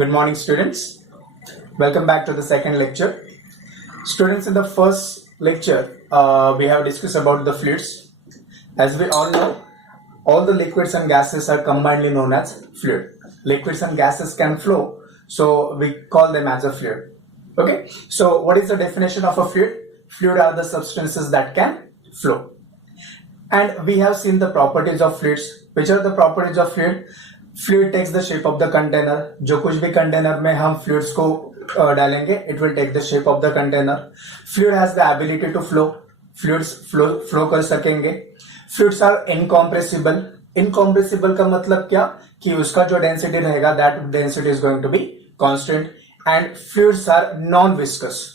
Good morning, students. Welcome back to the second lecture. Students, in the first lecture, we have discussed about the fluids. As we all know, all the liquids and gases are combinedly known as fluid. Liquids and gases can flow, so we call them as a fluid. Okay, so what is the definition of a fluid? Fluid are the substances that can flow. And we have seen the properties of fluids. Which are the properties of fluid? Fluid takes the shape of the container. जो कुछ भी container में हम fluids को डालेंगे, it will take the shape of the container. Fluid has the ability to flow. Fluids flow कर सकेंगे. Fluids are incompressible. Incompressible का मतलब क्या? कि उसका जो डेंसिटी रहेगा, that density is going to be constant. And fluids are non-viscous.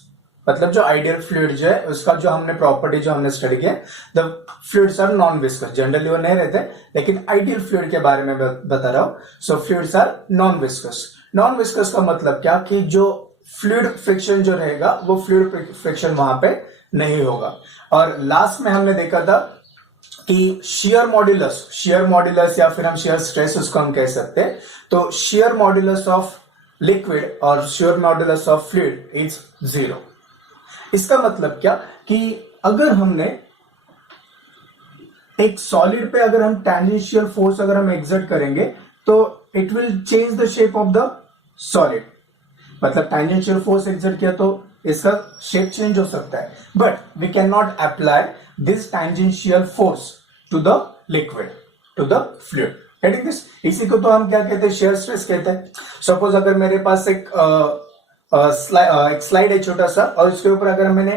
मतलब जो आइडियल फ्लूइड जो है उसका जो हमने प्रॉपर्टी जो हमने स्टडी किया, the fluids are non viscous. Generally वो नहीं रहते, लेकिन आइडियल फ्लूइड के बारे में बता रहा हूं. So fluids are non viscous. Non viscous का मतलब क्या? कि जो फ्लूइड फ्रिक्शन जो रहेगा वो फ्लूइड फ्रिक्शन वहां पे नहीं होगा. और लास्ट में हमने देखा था कि शियर मॉड्यूलस या फिर हम शियर स्ट्रेस उसको हम कह सकते हैं. तो शियर मॉड्यूलस ऑफ लिक्विड और shear modulus of fluid is 0. इसका मतलब क्या? कि अगर हमने एक सॉलिड पे अगर हम टेंजेंशियल फोर्स अगर हम एक्सर्ट करेंगे तो it will change the shape of the solid. मतलब टेंजेंशियल फोर्स एक्सर्ट किया तो इसका शेप चेंज हो सकता है, but we can not apply this tangential force to the liquid, to the fluid. Getting this? इसी को तो हम क्या कहते हैं? शेयर स्ट्रेस कहते हैं. सपोज अगर मेरे पास एक स्लाइड है छोटा सा, और इसके ऊपर अगर मैंने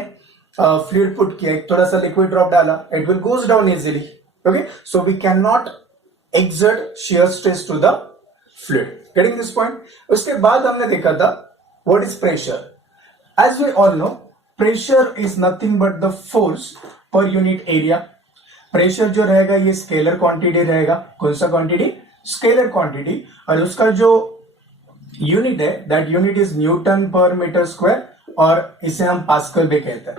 फ्लूइड पुट किया, एक थोड़ा सा लिक्विड ड्रॉप डाला, it will goes down easily. Okay, so we can not exert shear stress to the fluid. Getting this point? उसके बाद हमने देखा था what is pressure. As we all know, pressure is nothing but the force per unit area. Pressure जो रहेगा ये scalar quantity रहेगा. कौन सा क्वांटिटी? Scalar quantity. और उसका जो यूनिट है, that unit is newton per metre square, और इसे हम पास्कल भी कहते हैं.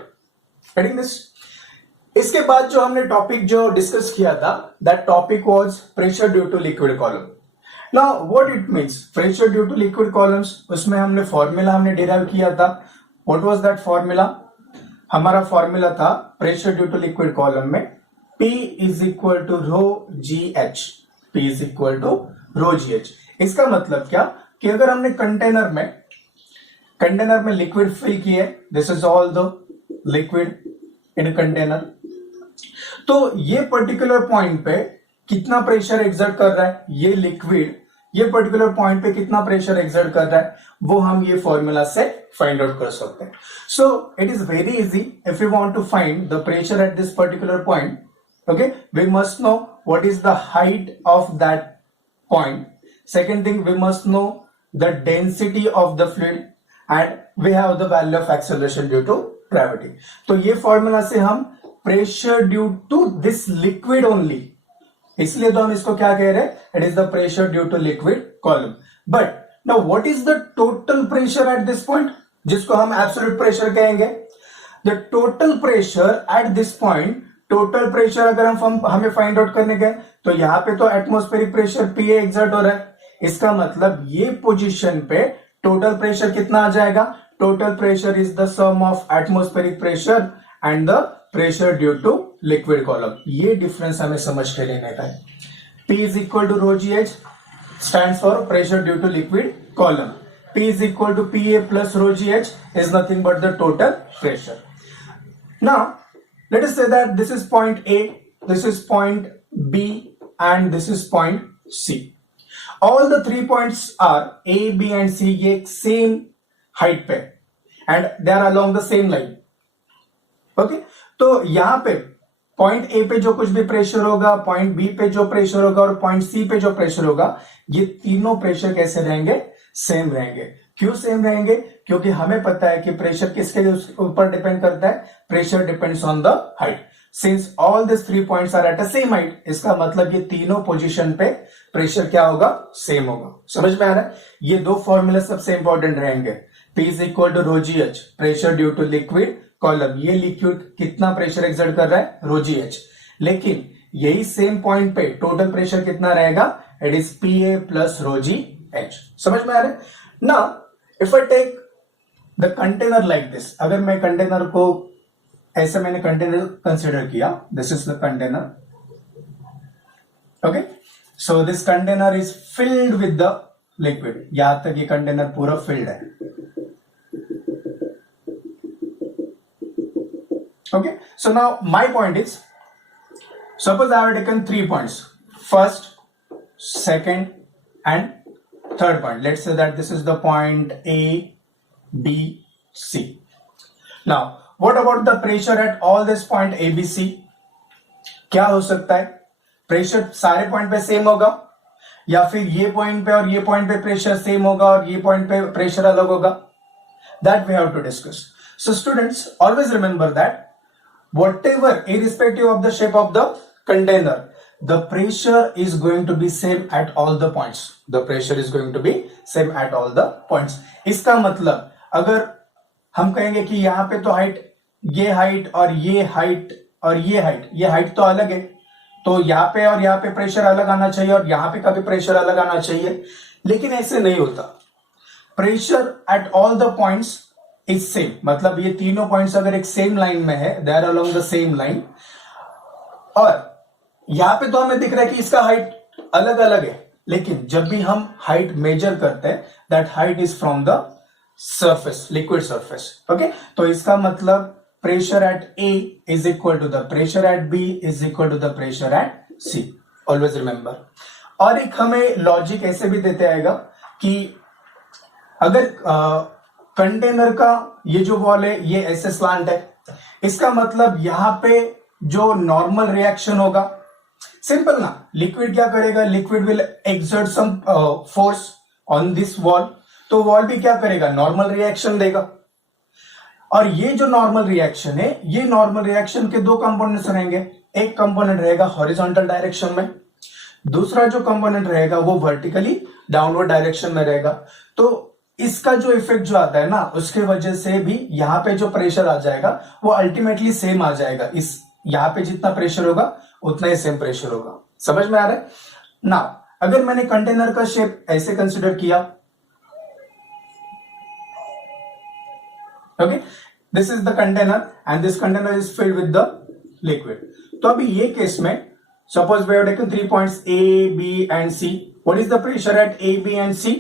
Getting this? इसके बाद जो हमने टॉपिक जो डिस्कस किया था, that topic was pressure due to liquid column. Now what it means pressure due to liquid columns? उसमें हमने फॉर्मूला हमने डिराइव किया था. What was that formula? हमारा फॉर्मूला था pressure due to liquid column में P is equal to rho g h. P is equal to rho g h. इसका मतलब क्या? कि अगर हमने कंटेनर में लिक्विड फिल किए, this is all the liquid in container, तो ये पर्टिकुलर पॉइंट पे कितना प्रेशर एक्सर्ट कर रहा है ये लिक्विड, ये पर्टिकुलर पॉइंट पे कितना प्रेशर एक्सर्ट कर रहा है, वो हम ये फॉर्मूला से फाइंड आउट कर सकते हैं. So it is very easy. If you want to find the pressure at this particular point, okay, we must know what is the height of that point. Second thing, we must know the density of the fluid, and we have the value of acceleration due to gravity. तो ये formula से हम pressure due to this liquid only, इसलिए तो हम इसको क्या कह रहे हैं? It is the pressure due to liquid column. But now what is the total pressure at this point, जिसको हम एब्सोल्यूट प्रेशर कहेंगे? The total pressure at this point, total pressure अगर हम हमें फाइंड आउट करने गए तो यहाँ पे तो एटमॉस्फेरिक प्रेशर पीए एक्सर्ट हो रहा है. इसका मतलब ये पोजीशन पे टोटल प्रेशर कितना आ जाएगा? Total pressure is the sum of atmospheric pressure and the pressure due to liquid column. ये डिफरेंस हमें समझ के लेने का है. P is equal to rho g h stands for pressure due to liquid column. P is equal to PA plus rho g h is nothing but the total pressure. Now let us say that this is point A, this is point B, and this is point C. All the 3 points are A, B and C, ये same height पे, and they are along the same line. Okay? तो यहाँ पे point A पे जो कुछ भी pressure होगा, point B पे जो प्रेशर होगा और point C पे जो प्रेशर होगा, ये तीनों प्रेशर कैसे रहेंगे? सेम रहेंगे. क्यों सेम रहेंगे? क्योंकि हमें पता है कि प्रेशर किसके ऊपर डिपेंड करता है? Pressure depends on the height. Since all this 3 points are at the same height, इसका मतलब ये तीनों पोजीशन पे प्रेशर क्या होगा? सेम होगा. समझ में आ रहा है? ये दो फॉर्मूला सबसे इंपॉर्टेंट रहेंगे. P is equal to rho g h, pressure due to liquid column. ये लिक्विड कितना प्रेशर एक्सर्ट कर रहा है? Rho g h. लेकिन यही सेम पॉइंट पे टोटल प्रेशर कितना रहेगा? It is P A plus rho g h. समझ में आ रहा है? Now if I take the container like this, अगर मैं कंटेनर को ऐसे मैंने कंटेनर कंसिडर किया, this is the container, okay, so this container is filled with the liquid, यहां तक ये कंटेनर पूरा फिल्ड है, okay. So now my point is, suppose I have taken 3 points, first, second and third point. Let's say that this is the point A, B, C. Now what about the pressure at all this point A, B, C? क्या हो सकता है? Pressure सारे point पे same होगा, या फिर ये पॉइंट पे और ये पॉइंट पे प्रेशर सेम होगा और ये पॉइंट पे प्रेशर अलग होगा? That we have to discuss. So students, always remember that whatever, irrespective of the shape of the container, the pressure is going to be same at all the points. The pressure is going to be same at all the points. इसका मतलब अगर हम कहेंगे कि यहाँ पे तो height, ये हाइट और ये हाइट और ये हाइट तो अलग है, तो यहाँ पे और यहाँ पे प्रेशर अलग आना चाहिए और यहाँ पे का भी प्रेशर अलग आना चाहिए, लेकिन ऐसे नहीं होता. Pressure at all the points is same. मतलब ये तीनों पॉइंट्स अगर एक सेम लाइन में है, they are along the same line, और यहां पे तो हमें दिख रहा है कि इसका हाइट अलग अलग है, लेकिन जब भी हम हाइट मेजर करते हैं, that height is from the surface, liquid surface, okay. तो इसका मतलब pressure at A is equal to the pressure at B is equal to the pressure at C. Always remember. और एक हमें लॉजिक ऐसे भी देते आएगा कि अगर कंटेनर का ये जो वॉल है ये ऐसे स्लांट है, इसका मतलब यहां पे जो नॉर्मल रिएक्शन होगा, सिंपल ना, लिक्विड क्या करेगा, liquid will exert some force on this wall, तो वॉल भी क्या करेगा, नॉर्मल रिएक्शन देगा. और ये जो नॉर्मल रिएक्शन है, ये नॉर्मल रिएक्शन के दो कंपोनेंट्स रहेंगे. एक कंपोनेंट रहेगा हॉरिजॉन्टल डायरेक्शन में, दूसरा जो कंपोनेंट रहेगा वो वर्टिकली डाउनवर्ड डायरेक्शन में रहेगा. तो इसका जो इफेक्ट जो आता है ना, उसके वजह से भी यहां पे जो प्रेशर आ जाएगा वो अल्टीमेटली सेम आ जाएगा. इस यहां पे जितना प्रेशर होगा उतना ही सेम प्रेशर होगा. समझ में आ रहा है ना? अगर मैंने कंटेनर का शेप ऐसे कंसिडर किया, okay, this is the container and this container is filled with the liquid. तो अभी ये केस में suppose we have taken 3 points A, B and C. What is the pressure at A, B and C?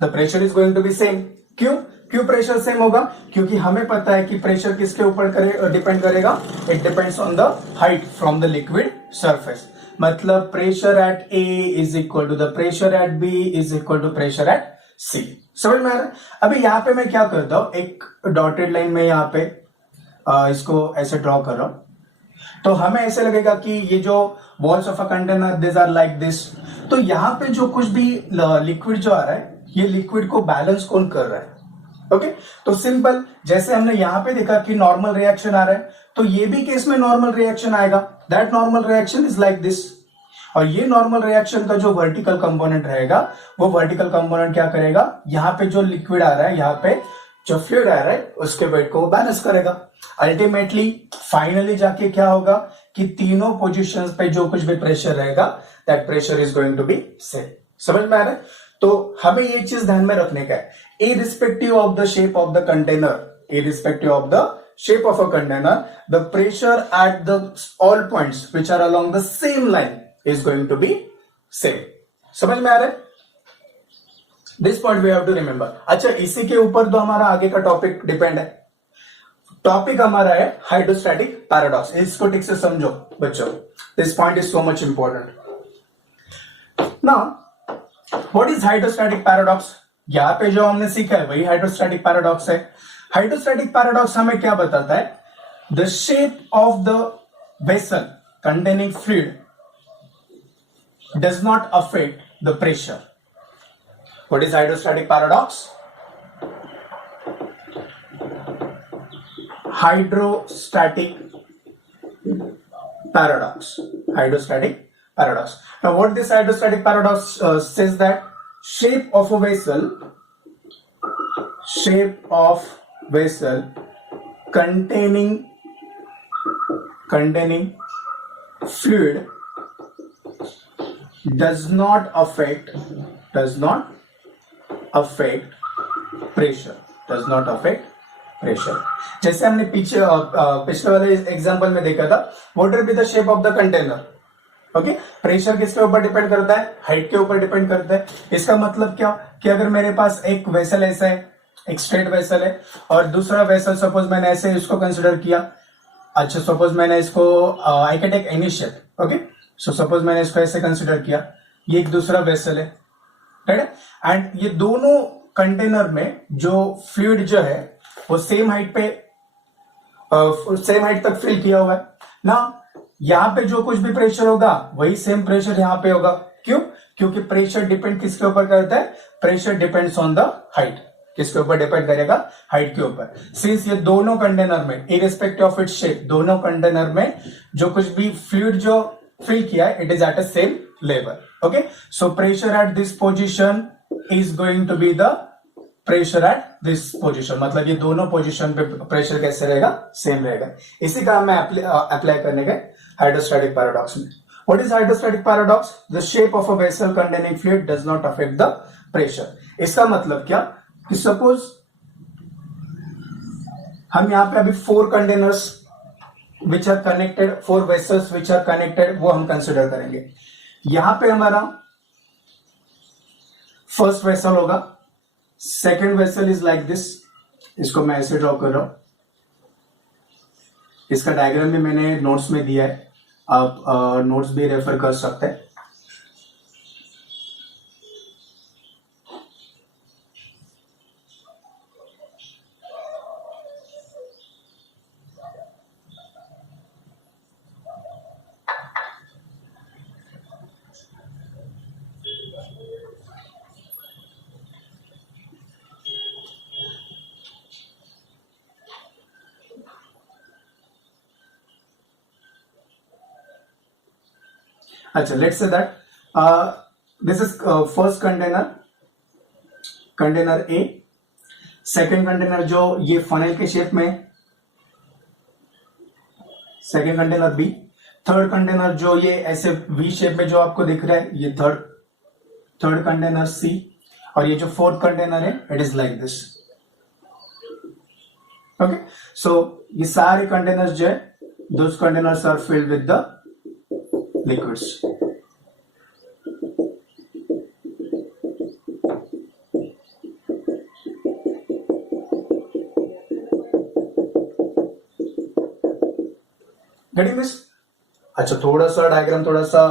The pressure is going to be same. क्यों pressure same होगा? क्योंकि हमें पता है कि प्रेशर किसके ऊपर डिपेंड करेगा, it depends on the height from the liquid surface. मतलब pressure at A is equal to the pressure at B is equal to pressure at C. समझ में आ रहा है? अभी यहां पे मैं क्या करता हूं, एक डॉटेड लाइन में यहां पे इसको ऐसे ड्रॉ कर रहा हूं, तो हमें ऐसे लगेगा कि ये जो walls of a container this are like this. तो यहां पे जो कुछ भी लिक्विड जो आ रहा है, ये लिक्विड को बैलेंस कौन कर रहा है? ओके, तो सिंपल, जैसे हमने यहां पे देखा कि नॉर्मल रिएक्शन आ रहा है, तो ये भी केस में नॉर्मल रिएक्शन आएगा. That normal reaction is like this. और ये नॉर्मल रिएक्शन का जो वर्टिकल कंपोनेंट रहेगा, वो वर्टिकल कंपोनेंट क्या करेगा, यहाँ पे जो लिक्विड आ रहा है, यहाँ पे जो फ्लूइड आ रहा है, उसके वेट को बैलेंस करेगा. अल्टीमेटली फाइनली जाके क्या होगा कि तीनों पोजीशंस पे जो कुछ भी प्रेशर रहेगा, that pressure is going to be same. समझ में आ रहा है? तो हमें ये चीज ध्यान में रखने का है, irrespective of the shape of the container, irrespective of the shape of a container, the pressure at the all points which are along the same line is going to be same. समझ में आ रहा है? This point we have to remember. अच्छा, इसी के ऊपर तो हमारा आगे का टॉपिक डिपेंड है. टॉपिक हमारा है हाइड्रोस्टैटिक पैराडॉक्स. इसको ठीक से समझो बच्चों. This point is so much important. Now what is hydrostatic paradox? यहां पे जो हमने सीखा है वही हाइड्रोस्टैटिक पैराडॉक्स है. हाइड्रोस्टैटिक पैराडॉक्स हमें क्या बताता है? The shape of the vessel containing fluid does not affect the pressure. What is hydrostatic paradox? Hydrostatic paradox. Hydrostatic paradox. Now, what this hydrostatic paradox says that shape of a vessel containing fluid does not affect affect pressure, does not affect pressure. जैसे हमने पिछले वाले example में देखा था, what will be the shape of the container. Okay, pressure किसके ऊपर depend करता है? हाइट के ऊपर डिपेंड करता है। इसका मतलब क्या कि अगर मेरे पास एक वेसल ऐसा है, एक स्ट्रेट वेसल है, और दूसरा वेसल सपोज मैंने ऐसे इसको कंसिडर किया, अच्छा सपोज मैंने इसको I can take any shape. Okay, so suppose मैंने इसको ऐसे कंसिडर किया, ये एक दूसरा वेसल है, राइट, एंड ये दोनों कंटेनर में जो फ्लूइड जो है वो सेम हाइट तक फिल किया हुआ है ना। यहाँ पे जो कुछ भी प्रेशर होगा वही सेम प्रेशर यहाँ पे होगा। क्यों? क्योंकि प्रेशर डिपेंड किसके ऊपर करता है? Pressure depends on the height. किसके ऊपर डिपेंड करेगा? हाइट के ऊपर। सिंस ये दोनों कंटेनर में इररिस्पेक्टिव ऑफ इट्स शेप, दोनों कंटेनर में जो कुछ भी फ्लूइड जो फिल किया है, it is at a same level. Okay, so pressure at this position is going to be the pressure at this position, मतलब ये दोनों पोजीशन पे प्रेशर कैसे रहेगा? सेम रहेगा। इसी का मैं अप्लाई करने गए हाइड्रोस्टैटिक पैराडॉक्स में। What is hydrostatic paradox? The shape of a vessel containing fluid does not affect the pressure. इसका मतलब क्या कि सपोज हम यहां पे अभी 4 containers which are connected, 4 vessels which are connected, वो हम कंसिडर करेंगे। यहां पे हमारा फर्स्ट वेसल होगा, second vessel is like this, इसको मैं ऐसे ड्रॉ कर रहा हूं। इसका डायग्राम भी मैंने नोट्स में दिया है, आप नोट्स भी रेफर कर सकते हैं। अच्छा, let's say that this is first container A, second container जो ये फनल के शेप में, second container B, third container जो ये ऐसे वी शेप में जो आपको दिख रहा है, ये थर्ड कंटेनर सी, और ये जो फोर्थ कंटेनर है it is like this. Okay, so ये सारे कंटेनर्स जो है, those containers are filled with the liquids. Getting this? अच्छा, थोड़ा सा डायग्राम थोड़ा सा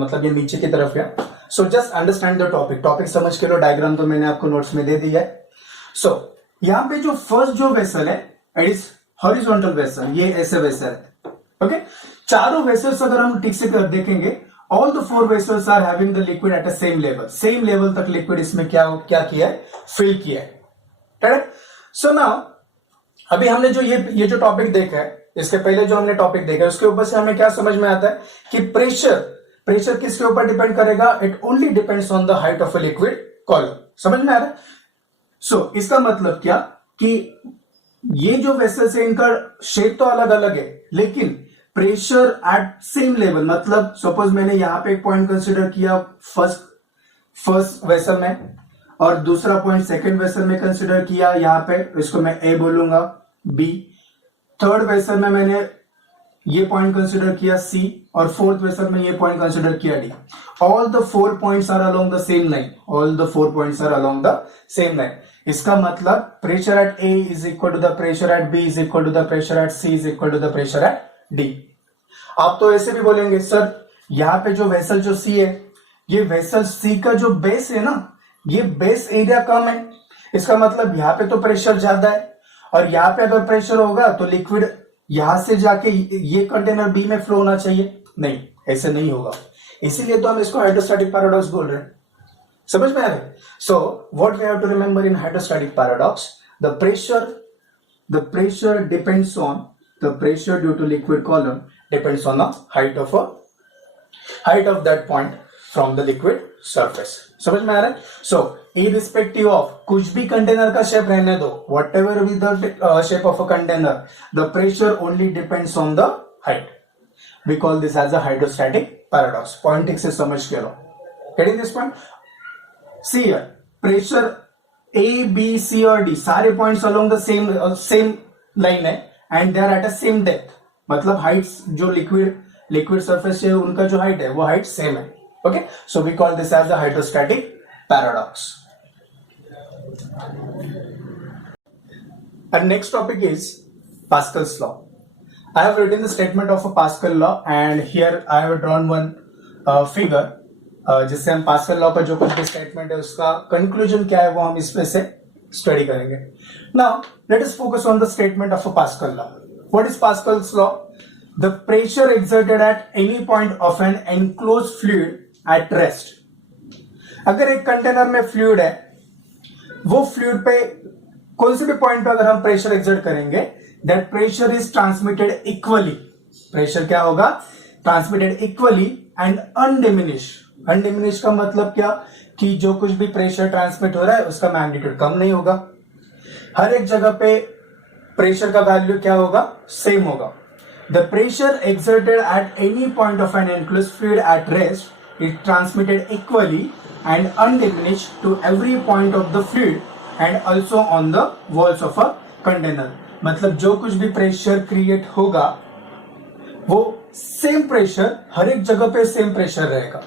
मतलब ये नीचे की तरफ है। So just understand the topic समझ के लो। डायग्राम तो मैंने आपको नोट्स में दे दिया है। सो यहाँ पे जो फर्स्ट जो वेसल है इट इज हॉरिजॉन्टल वेसल, ये ऐसे वेसल है। ओके, चारों वेसल्स अगर हम ठीक से देखेंगे, all the 4 vessels are having the liquid at a same level, same level तक लिक्विड इसमें क्या किया है? फिल किया है। करेक्ट? सो नाउ अभी हमने जो ये जो टॉपिक देखा है, इसके पहले जो हमने टॉपिक देखा है, उसके ऊपर से हमें क्या समझ में आता है कि प्रेशर किसके ऊपर डिपेंड करेगा? It only depends on the height of a liquid column. समझ में आ रहा है? सो इसका मतलब क्या कि ये जो वेसल्स है इनका शेप तो अलग अलग है, लेकिन प्रेशर एट सेम लेवल, मतलब सपोज मैंने यहां पे एक पॉइंट कंसिडर किया फर्स्ट वेसल में, और दूसरा पॉइंट सेकंड वेसल में कंसिडर किया यहां पे, इसको मैं ए बोलूंगा, बी। थर्ड वेसल में मैंने ये पॉइंट कंसिडर किया सी, और फोर्थ वेसल में ये पॉइंट कंसिडर किया D. All the 4 points are along the same line, all the 4 points are along the same line. इसका मतलब pressure at A is equal to the pressure at B is equal to the pressure at C is equal to the pressure at D. आप तो ऐसे भी बोलेंगे sir यहाँ पे जो वेसल जो सी है, ये वेसल सी का जो बेस है ना, ये बेस एरिया कम है, इसका मतलब यहाँ पे तो प्रेशर ज्यादा है, और यहाँ पे अगर प्रेशर होगा तो लिक्विड यहां से जाके ये कंटेनर बी में फ्लो होना चाहिए। नहीं, ऐसे नहीं होगा, इसीलिए तो हम इसको हाइड्रोस्टैटिक पैराडॉक्स बोल रहे हैं। समझ में आ रहा है? So what we have to remember in hydrostatic paradox, the pressure depends on the pressure due to liquid column depends on the height of that point from the liquid surface. समझ में आ रहा है? So irrespective of कुछ भी container का shape रहने दो, whatever be the shape of a container, the pressure only depends on the height. We call this as a hydrostatic paradox. Point ठीक से समझ के लो. Getting this point? See here, pressure A B C और D सारे points along the same line है and they are at a same depth, मतलब heights जो लिक्विड सरफेस है उनका जो हाइट है वो हाइट सेम है. Okay, so we call this as the hydrostatic paradox. And next topic is Pascal's law. I have written the statement of a Pascal law and here I have drawn one figure जिससे हम pascal law का जो कुछ भी statement है उसका conclusion क्या है वो हम इसमें से स्टडी करेंगे. Now let us focus on the statement of a Pascal law. What is Pascal's law? The pressure exerted at any point of an enclosed fluid at rest. अगर एक कंटेनर में फ्लूइड है, वो फ्लूइड पे कोई से भी पॉइंट पे अगर हम प्रेशर एक्सर्ट करेंगे, that pressure is transmitted equally. Pressure क्या होगा? Transmitted equally and undiminished. Undiminished का मतलब क्या? कि जो कुछ भी प्रेशर ट्रांसमिट हो रहा है उसका मैग्नीट्यूड कम नहीं होगा. हर एक जगह पे प्रेशर का वैल्यू क्या होगा? सेम होगा. The pressure exerted at any point of an enclosed fluid at rest is transmitted equally and undiminished to every point of the fluid and also on the walls of a container. मतलब जो कुछ भी pressure create होगा वो same pressure हर एक जगह पे same pressure रहेगा.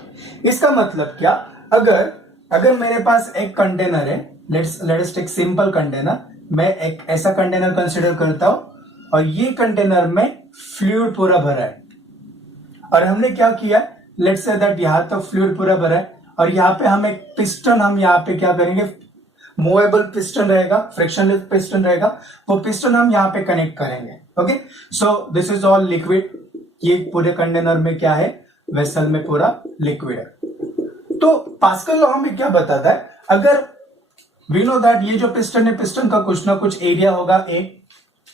इसका मतलब क्या? अगर मेरे पास एक कंटेनर है, लेट्स टेक सिंपल कंटेनर. मैं एक ऐसा कंटेनर कंसिडर करता हूं और ये कंटेनर में फ्लूइड पूरा भरा है और हमने क्या किया, लेट्स से दैट यहां तक फ्लूइड पूरा भरा है और यहाँ पे हम एक पिस्टन हम यहाँ पे क्या करेंगे, मूवेबल पिस्टन रहेगा, फ्रिक्शनलेस पिस्टन रहेगा, वो पिस्टन हम यहाँ पे कनेक्ट करेंगे. Okay, so this is all liquid. ये पूरे कंटेनर में क्या है, वेसल में पूरा लिक्विड है. तो पास्कल लॉ हमें क्या बताता है? अगर वी नो दैट ये जो पिस्टन है, पिस्टन का कुछ ना कुछ एरिया होगा ए,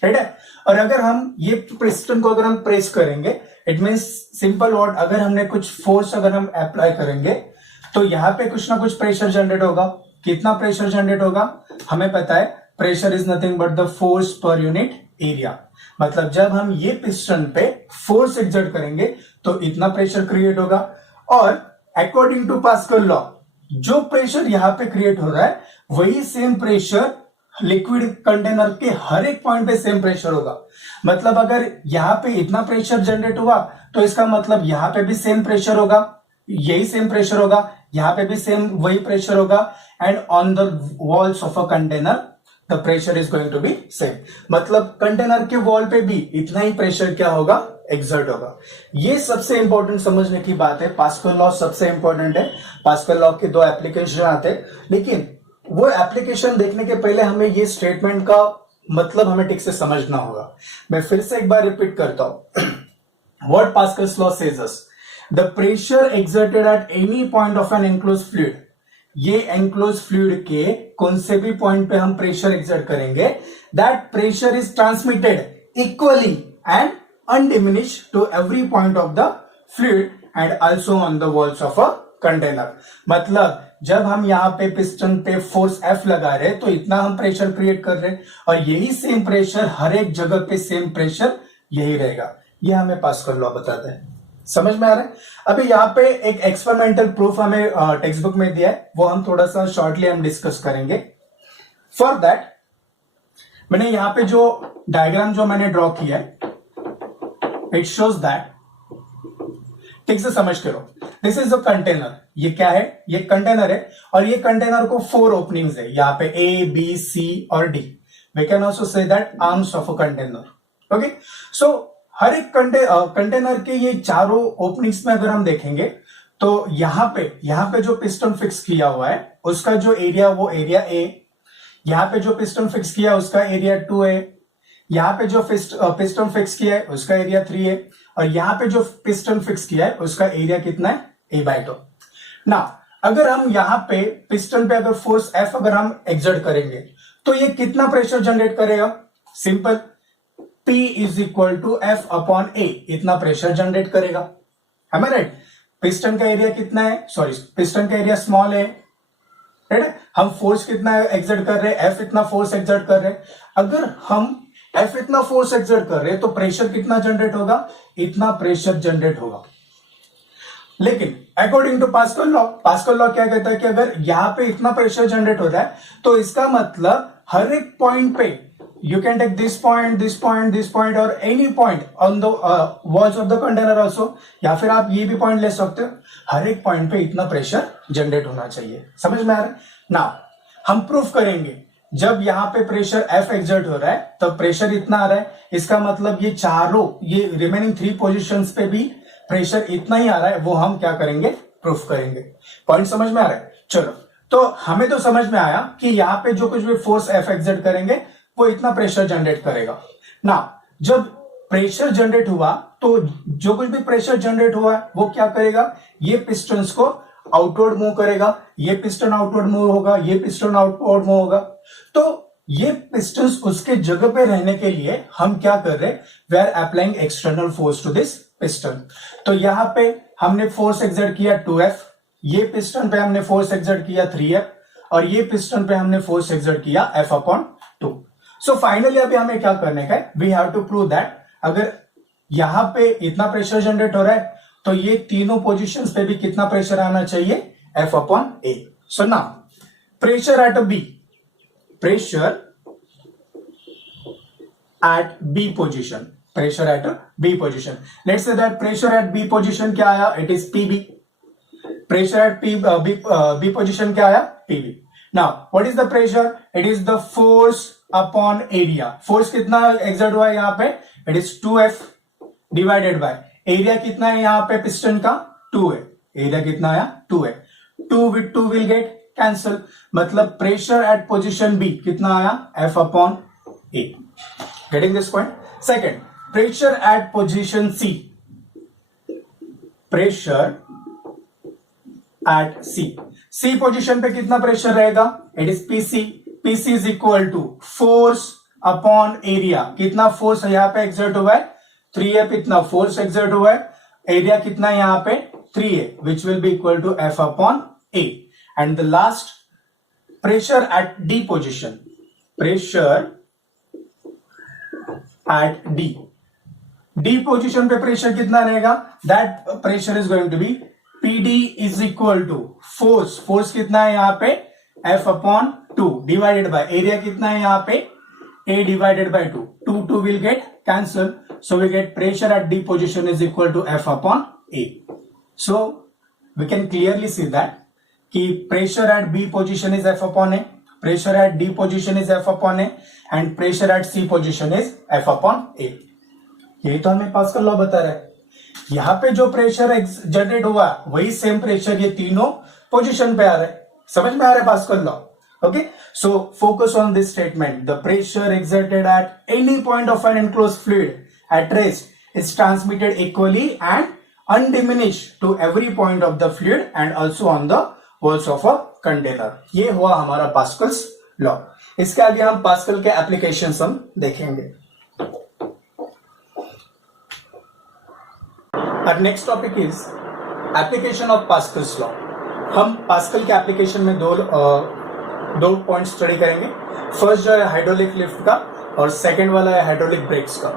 राइट है, और अगर हम ये पिस्टन को अगर हम प्रेस करेंगे, इट मीन्स सिंपल वर्ड, अगर हमने कुछ फोर्स अगर हम अप्लाई करेंगे तो यहाँ पे कुछ ना कुछ प्रेशर जनरेट होगा. कितना प्रेशर जनरेट होगा? हमें पता है pressure is nothing but the force per unit area. मतलब जब हम ये पिस्टन पे फोर्स एक्सर्ट करेंगे तो इतना प्रेशर क्रिएट होगा. और अकॉर्डिंग टू पास्कल लॉ जो प्रेशर यहाँ पे क्रिएट हो रहा है वही सेम प्रेशर लिक्विड कंटेनर के हर एक पॉइंट पे सेम प्रेशर होगा. मतलब अगर यहाँ पे इतना प्रेशर जनरेट हुआ तो इसका मतलब यहाँ पे भी सेम प्रेशर होगा, यही सेम प्रेशर होगा, यहाँ पे भी सेम वही प्रेशर होगा and on the walls of a container the pressure is going to be same. मतलब कंटेनर के वॉल पे भी इतना ही प्रेशर क्या होगा, एक्सर्ट होगा. ये सबसे इंपॉर्टेंट समझने की बात है. पास्कल लॉ सबसे इंपॉर्टेंट है. पास्कल लॉ के दो एप्लीकेशन आते हैं, लेकिन वो एप्लीकेशन देखने के पहले हमें ये स्टेटमेंट का मतलब हमें ठीक से समझना होगा. मैं फिर से एक बार रिपीट करता हूं. What Pascal's law says us, the pressure exerted at any point of an enclosed fluid. ये एनक्लोज फ्लूइड के कौन से भी पॉइंट पे हम प्रेशर एक्सर्ट करेंगे, that pressure is transmitted equally and undiminished to every point of the fluid and also on the walls of a container. मतलब जब हम यहाँ पे पिस्टन पे फोर्स F लगा रहे तो इतना हम प्रेशर क्रिएट कर रहे और यही सेम प्रेशर हर एक जगह पे सेम प्रेशर यही रहेगा. ये हमें पास्कल लॉ बताता है. समझ में आ रहा है? अभी यहाँ पे एक एक्सपेरिमेंटल प्रूफ हमें टेक्स्ट बुक में दिया है, वो हम थोड़ा सा शॉर्टली हम डिस्कस करेंगे. फॉर दैट मैंने यहाँ पे जो डायग्राम जो मैंने ड्रॉ किया है, इट शोज दैट, ठीक से समझ करो, दिस इज अ कंटेनर. ये क्या है? ये कंटेनर है और ये कंटेनर को 4 ओपनिंग्स है. यहाँ पे A, B, C और D. We can also say that arms of a container. Okay, so हर एक कंटेनर के ये चारों ओपनिंग्स में अगर हम देखेंगे तो यहाँ पे जो पिस्टन फिक्स किया हुआ है उसका जो एरिया वो एरिया A, यहाँ पे जो पिस्टन फिक्स किया उसका एरिया 2A, यहाँ पे जो पिस्टन फिक्स किया है उसका एरिया 3A और यहाँ पे जो पिस्टन फिक्स किया है उसका एरिया कितना है, A/2. ना अगर हम यहाँ पे पिस्टन पे अगर फोर्स F अगर हम एक्सर्ट करेंगे तो ये कितना प्रेशर जनरेट करेगा? Simple, P is equal to F upon A, इतना प्रेशर जनरेट करेगा. है राइट? पिस्टन का एरिया कितना है, सॉरी पिस्टन का एरिया स्मॉल है, राइट? हम फोर्स कितना एक्सर्ट कर रहे हैं, F इतना फोर्स एक्सर्ट कर रहे हैं. अगर हम F इतना फोर्स एक्सर्ट कर रहे हैं तो प्रेशर कितना जनरेट होगा, इतना प्रेशर जनरेट होगा. लेकिन अकॉर्डिंग टू पास्कल लॉ क्या कहता है कि अगर यहाँ पे इतना प्रेशर जनरेट हो रहा है तो इसका मतलब हर एक पॉइंट पे you can take this point, this point, this point or any point on the walls of the container also, या फिर आप ये भी पॉइंट ले सकते हो. हर एक पॉइंट पे इतना प्रेशर जनरेट होना चाहिए. समझ में आ रहा है ना? हम प्रूफ करेंगे जब यहाँ पे प्रेशर F एक्सर्ट हो रहा है तब प्रेशर इतना आ रहा है. इसका मतलब ये चारों ये रिमेनिंग 3 पोजिशंस पे भी प्रेशर इतना ही आ रहा है. वो हम क्या करेंगे? प्रूफ करेंगे. पॉइंट समझ में आ रहा है? चलो, तो हमें तो समझ में आया कि यहाँ पे जो कुछ भी फोर्स F एक्सर्ट करेंगे वो इतना प्रेशर जनरेट करेगा ना. जब प्रेशर जनरेट हुआ तो जो कुछ भी प्रेशर जनरेट हुआ है वो क्या करेगा? ये पिस्टन्स को आउटवर्ड मूव करेगा, ये पिस्टन आउटवर्ड मूव होगा, ये पिस्टन आउटवर्ड मूव होगा. तो ये पिस्टन्स उसके जगह पे रहने के लिए हम क्या कर रहे हैं? We are applying external force to this piston. तो यहां पे हमने फोर्स एक्सर्ट किया 2F, ये पिस्टन पे हमने फोर्स एक्सर्ट किया 3F और ये पिस्टन पे हमने फोर्स एक्सर्ट किया F/2. सो फाइनली अभी हमें क्या करने का है? We have to prove that अगर यहां पे इतना प्रेशर जनरेट हो रहा है तो ये तीनों पोजीशंस पे भी कितना प्रेशर आना चाहिए? F/A. So now pressure at B, pressure at B position, pressure at B position. Let's say that pressure at B position क्या आया? It is PB. Pressure at B position क्या आया? PB. Now, what is the pressure? It is the force upon area. Force कितना exert हुआ है यहाँ पे? It is 2F divided by area कितना है यहाँ पे पिस्टन का? 2 है. एरिया कितना आया? 2 है. 2 with 2 will get cancel. मतलब pressure at position B कितना आया? F/A. Getting this point? Second, pressure at position C. Pressure at C position पे कितना प्रेशर रहेगा? It is PC. PC is equal to force upon area. कितना force यहाँ पे exert हुआ है? 3F. इतना फोर्स एक्सर्ट हुआ है. एरिया कितना है यहाँ पे? 3A, which will be equal to F/A. And the last pressure at D position, pressure at D position पे प्रेशर कितना रहेगा? That pressure is going to be PD is equal to force कितना है यहाँ पे? F/2 डिवाइडेड बाय एरिया कितना है यहाँ पे? A divided by 2. 2 will get cancel. So we get pressure at D position is equal to F/A. So we can clearly see that कि pressure at B position is F/A, pressure at D position is F/A and pressure at C position is F/A. यही तो हमें pascal law बता रहा है. यहां पे जो प्रेशर जनरेट हुआ वही सेम प्रेशर ये तीनों पोजीशन पे आ रहा है. समझ में आ रहा है Pascal law? Okay, so focus on this statement. The pressure exerted at any point of an enclosed fluid at rest is transmitted equally and undiminished to every point of the fluid and also on the walls of a container. ये हुआ हमारा Pascal's law. इसके आगे हम pascal के applications हम देखेंगे. Our next topic is application of Pascal's law. हम पास्कल के एप्लीकेशन में दो पॉइंट स्टडी करेंगे. फर्स्ट जो है हाइड्रोलिक लिफ्ट का और सेकंड वाला है हाइड्रोलिक ब्रेक्स का.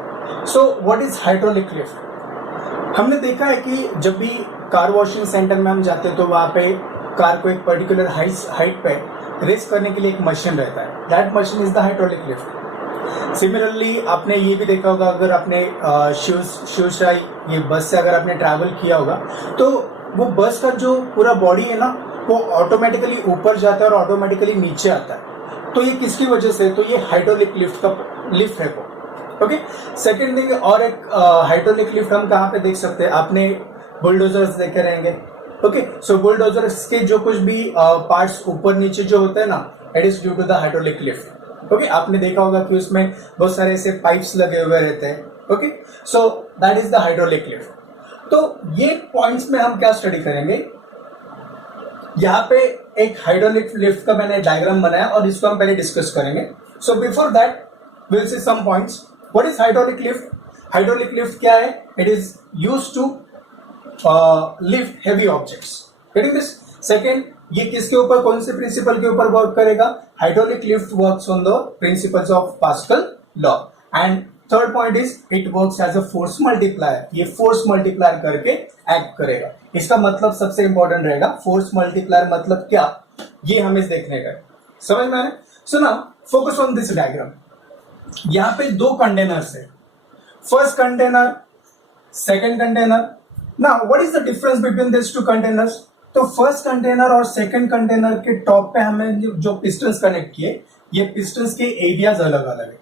So what is hydraulic lift? हमने देखा है कि जब भी कार वॉशिंग सेंटर में हम जाते हैं तो वहां पे कार को एक पर्टिकुलर हाइट पे रेस करने के लिए एक मशीन रहता है. That machine is the hydraulic lift. Similarly आपने ये भी देखा होगा, अगर आपने शिवशाही ये बस से अगर आपने ट्रैवल किया होगा तो वो बस का जो पूरा बॉडी है ना वो ऑटोमेटिकली ऊपर जाता है और ऑटोमेटिकली नीचे आता है. तो ये किसकी वजह से? तो ये हाइड्रोलिक लिफ्ट है वो. ओके, सेकंड थिंग, और एक हाइड्रोलिक लिफ्ट हम कहाँ पे देख सकते हैं? आपने बुलडोजर्स देखे रहेंगे. ओके, सो बुलडोजर्स के जो कुछ भी पार्ट्स ऊपर नीचे जो होते हैं ना, it is due to the hydraulic lift. Okay, आपने देखा होगा कि उसमें बहुत सारे ऐसे पाइप्स लगे हुए रहते हैं. Okay, so that is the hydraulic lift. तो ये पॉइंट्स में हम क्या स्टडी करेंगे? यहाँ पे एक हाइड्रोलिक लिफ्ट का मैंने डायग्राम बनाया और इसको हम पहले डिस्कस करेंगे. So before that we will see some points. What is hydraulic lift? Hydraulic lift क्या है? It is used to lift heavy objects. Getting this? Second, ये किसके ऊपर, कौन से प्रिंसिपल के ऊपर वर्क करेगा? Hydraulic lift works on the principles of Pascal law. And third point is it works as a force multiplier, ये force multiplier करके एक्ट करेगा। इसका मतलब सबसे इंपॉर्टेंट रहेगा फोर्स मल्टीप्लायर मतलब क्या, ये हमें देखने का है। समझ में आया? So now focus on this diagram. यहां पे दो कंटेनर्स है, first container, second container. Now what is the difference between this two containers? तो फर्स्ट कंटेनर और सेकंड कंटेनर के टॉप पे हमें जो पिस्टन्स कनेक्ट किए, ये पिस्टन्स के एरियाज अलग अलग है।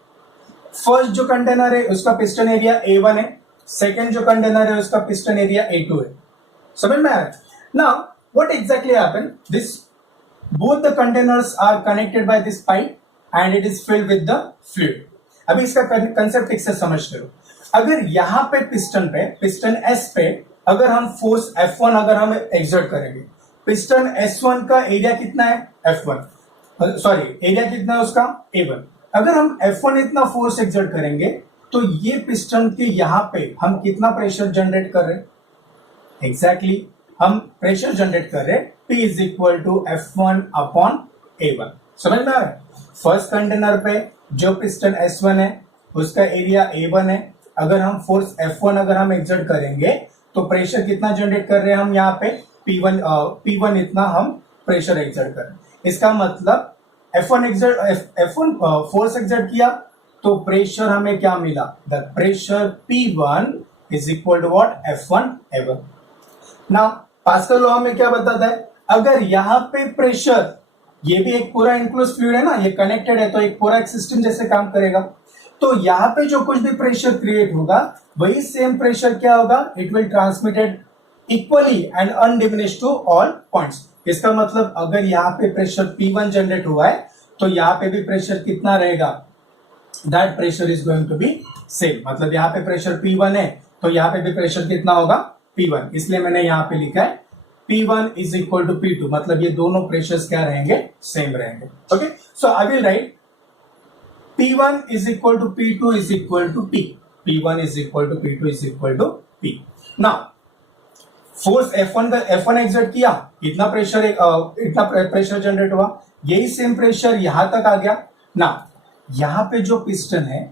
फर्स्ट जो कंटेनर है उसका पिस्टन एरिया A1 है, सेकंड जो कंटेनर है उसका पिस्टन एरिया A2 है। समझ में आया? Now what exactly happened, this both the containers are connected by this pipe and it is filled with the fluid. अभी इसका कंसेप्ट ठीक से समझ लो। अगर यहां पे पिस्टन S पे अगर हम फोर्स F1 अगर हम एक्सर्ट करेंगे, पिस्टन S1 का एरिया कितना है F1, सॉरी एरिया कितना है उसका A1। अगर हम F1 इतना फोर्स एक्सर्ट करेंगे तो ये पिस्टन के यहां पे हम कितना प्रेशर जनरेट कर रहे हैं? एग्जैक्टली हम प्रेशर जनरेट कर रहे हैं P is equal to F1 upon A1। समझ में आ रहा है? फर्स्ट कंटेनर पे जो पिस्टन S1 है उसका एरिया A1 है, अगर हम फोर्स F1 अगर हम एक्सर्ट करेंगे तो प्रेशर कितना जनरेट कर रहे हैं हम यहाँ पे P1 इतना हम प्रेशर एक्सर्ट कर रहे हैं। इसका मतलब F1 फोर्स एक्सर्ट किया तो प्रेशर हमें क्या मिला? The pressure P1 is equal to what? F1 A1। Now Pascal law हमें क्या बताता है? अगर यहाँ पे प्रेशर, ये भी एक पूरा इनक्लोज फ्लूइड है ना, ये कनेक्टेड है तो एक पूरा एक सिस्टम जैसे काम करेगा। तो यहाँ पे जो कुछ भी प्रेशर क्रिएट होगा वही सेम प्रेशर क्या होगा? It will transmitted equally and undiminished to all points. इसका मतलब अगर यहाँ पे प्रेशर P1 जनरेट हुआ है तो यहाँ पे भी प्रेशर कितना रहेगा? That pressure is going to be same. मतलब यहाँ पे प्रेशर P1 है तो यहाँ पे भी प्रेशर कितना होगा? P1। इसलिए मैंने यहाँ पे लिखा है P1 is equal to P2। मतलब ये दोनों प्रेशर्स क्या रहेंगे? सेम रहेंगे। Okay, so I will write P1 is equal to P2 is equal to P. P1 is equal to P2 is equal to P. Now, force F1 exert किया, इतना pressure generate हुआ, यही same pressure यहां तक आ गया ना। यहां पे जो पिस्टन है,